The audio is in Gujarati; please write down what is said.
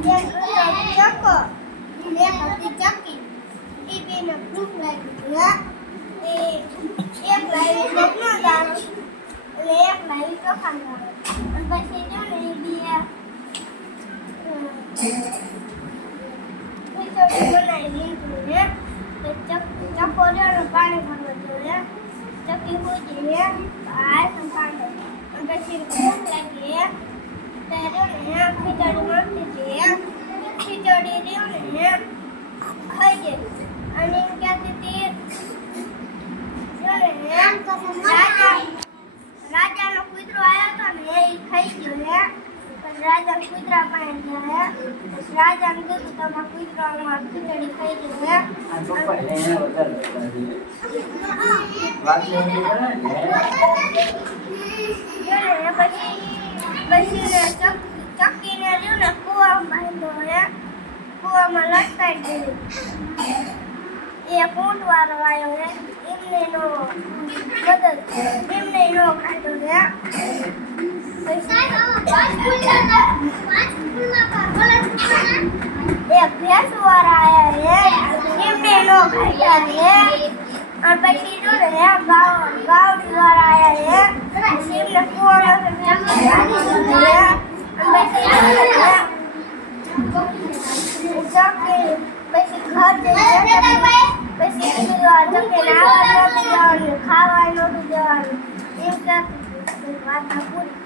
ચકો એક હતી ચકી એ બેને ભૂખ લાગી એ એક લાવી દૂધનો દાણો અને એક લાવી ચોખાનો દાણો અને પછી જો ને એ બે ખીચડી બનાવી લીધું ને તો ચકો રહ્યો પાણી ભરવા જોડે ચકી પૂછી ને આ સંભાળે અને પછી ભૂખ લાગી ત્યારે ખીચડી મળતી હતી ખીચડી રહ્યો ને ખાઈ ગઈ અને એમ કહેતી હતી રાજાનો કૂતરો આવ્યો હતો ને એ ખાઈ ગયો ને પછી રાજા કૂતરા પાસે ગયા પછી રાજાને કીધું તમારા કૂતરામાં ખીચડી ખાઈ ગયો ને પછી ચક્કીને રહ્યું ને કૂવામાં બાંધ્યો હે કૂવામાં લટકાઈ દીધું એ ઊંટવાળો આવ્યો હે એમને નો મદદ એમને નો ખાધો હે એ ભેંસવાળા આવ્યા હે એમને નો ખાધા હે અને પછી જો ને ગાવડીવાળા આવ્યા હે એમને કૂવામાં ખાવા નહોતું જવાનું એમ વાત પૂરી